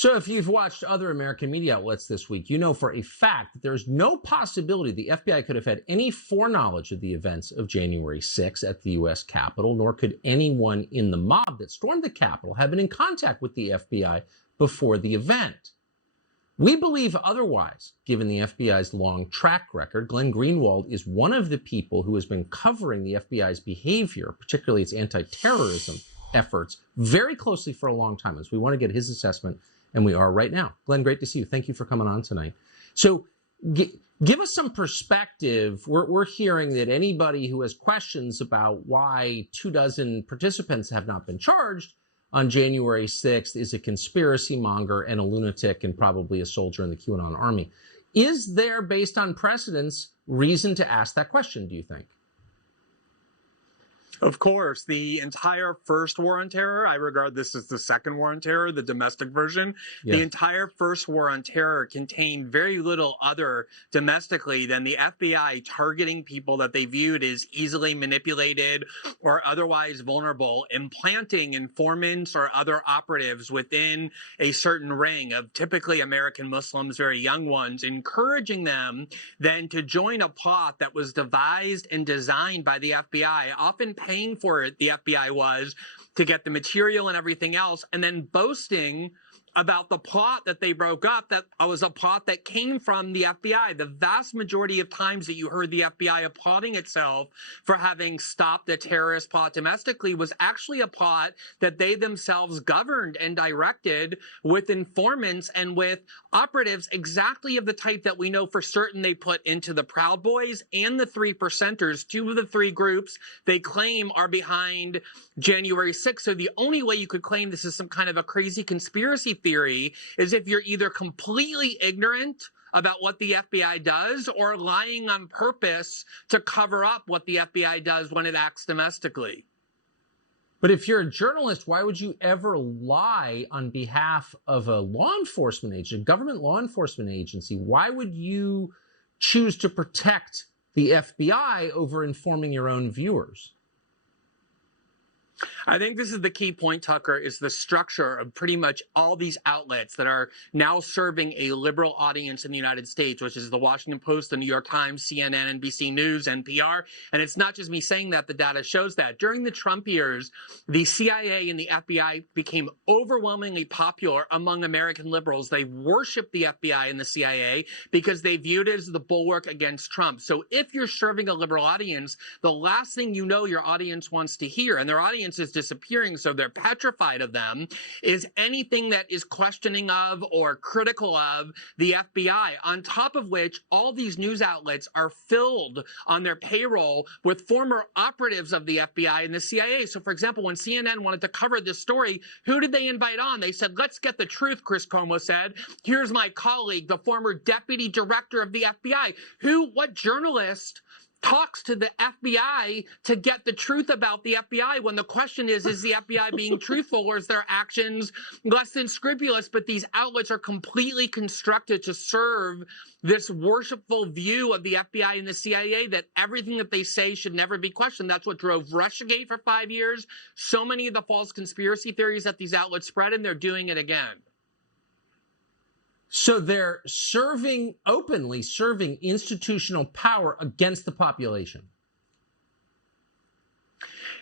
So if you've watched other American media outlets this week, you know for a fact that there's no possibility the FBI could have had any foreknowledge of the events of January 6th at the U.S. Capitol, nor could anyone in the mob that stormed the Capitol have been in contact with the FBI before the event. We believe otherwise, given the FBI's long track record. Glenn Greenwald is one of the people who has been covering the FBI's behavior, particularly its anti-terrorism efforts, very closely for a long time. And so we want to get his assessment, and we are right now. Glenn, great to see you. Thank you for coming on tonight. So give us some perspective. We're hearing that anybody who has questions about why 24 participants have not been charged on January 6th is a conspiracy monger and a lunatic and probably a soldier in the QAnon army. Is there, based on precedents, reason to ask that question, do you think? Of course, the entire first war on terror, I regard this as the second war on terror, the domestic version. Yeah. The entire first war on terror contained very little other domestically than the FBI targeting people that they viewed as easily manipulated or otherwise vulnerable, implanting informants or other operatives within a certain ring of typically American Muslims, very young ones, encouraging them then to join a plot that was devised and designed by the FBI, often paying for it, the FBI was, to get the material and everything else, and then boasting about the plot that they broke up that was a plot that came from the FBI. The vast majority of times that you heard the FBI applauding itself for having stopped the terrorist plot domestically was actually a plot that they themselves governed and directed with informants and with operatives exactly of the type that we know for certain they put into the Proud Boys and the 3 Percenters, 2 of the 3 groups they claim are behind January 6th. So the only way you could claim this is some kind of a crazy conspiracy theory is if you're either completely ignorant about what the FBI does or lying on purpose to cover up what the FBI does when it acts domestically. But if you're a journalist, why would you ever lie on behalf of a law enforcement agency, a government law enforcement agency? Why would you choose to protect the FBI over informing your own viewers? I think this is the key point, Tucker, is the structure of pretty much all these outlets that are now serving a liberal audience in the United States, which is the Washington Post, the New York Times, CNN, NBC News, NPR. And it's not just me saying that, the data shows that. During the Trump years, the CIA and the FBI became overwhelmingly popular among American liberals. They worshiped the FBI and the CIA because they viewed it as the bulwark against Trump. So if you're serving a liberal audience, the last thing you know your audience wants to hear, and their audience is disappearing, so they're petrified of them, is anything that is questioning of or critical of the FBI. On top of which, all these news outlets are filled on their payroll with former operatives of the FBI and the CIA. So, for example, when CNN wanted to cover this story, who did they invite on? They said, let's get the truth, Chris Cuomo said. Here's my colleague, the former deputy director of the FBI. What journalist talks to the FBI to get the truth about the FBI when the question is the FBI being truthful or is their actions less than scrupulous? But these outlets are completely constructed to serve this worshipful view of the FBI and the CIA that everything that they say should never be questioned. That's what drove Russiagate for 5 years. So many of the false conspiracy theories that these outlets spread, and they're doing it again. So they're openly serving institutional power against the population.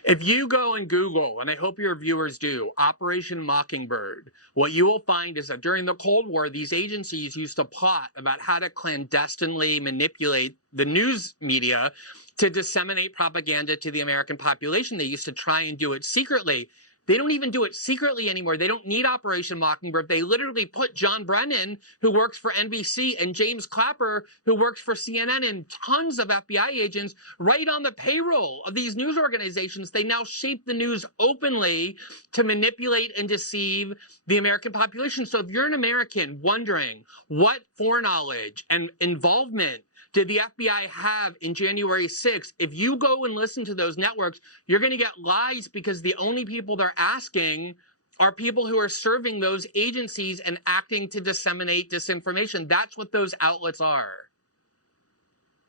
If you go and Google, and I hope your viewers do, Operation Mockingbird, what you will find is that during the Cold War, these agencies used to plot about how to clandestinely manipulate the news media to disseminate propaganda to the American population. They used to try and do it secretly. They don't even do it secretly anymore. They don't need Operation Mockingbird. They literally put John Brennan, who works for NBC, and James Clapper, who works for CNN, and tons of FBI agents right on the payroll of these news organizations. They now shape the news openly to manipulate and deceive the American population. So if you're an American wondering what foreknowledge and involvement did the FBI have in January 6th? If you go and listen to those networks, you're going to get lies because the only people they're asking are people who are serving those agencies and acting to disseminate disinformation. That's what those outlets are.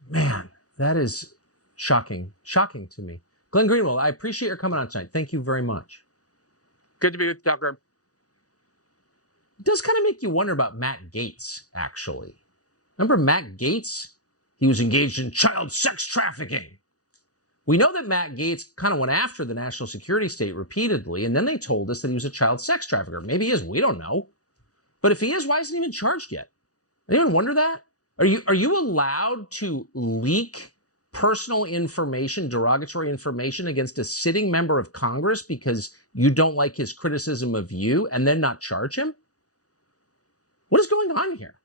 Man, that is shocking to me. Glenn Greenwald, I appreciate your coming on tonight. Thank you very much. Good to be with you, Tucker. It does kind of make you wonder about Matt Gaetz, actually. Remember Matt Gaetz? He was engaged in child sex trafficking. We know that Matt Gaetz kind of went after the national security state repeatedly, and then they told us that he was a child sex trafficker. Maybe he is, we don't know. But if he is, why isn't he even charged yet? Anyone wonder that? Are you allowed to leak personal information, derogatory information against a sitting member of Congress because you don't like his criticism of you and then not charge him? What is going on here?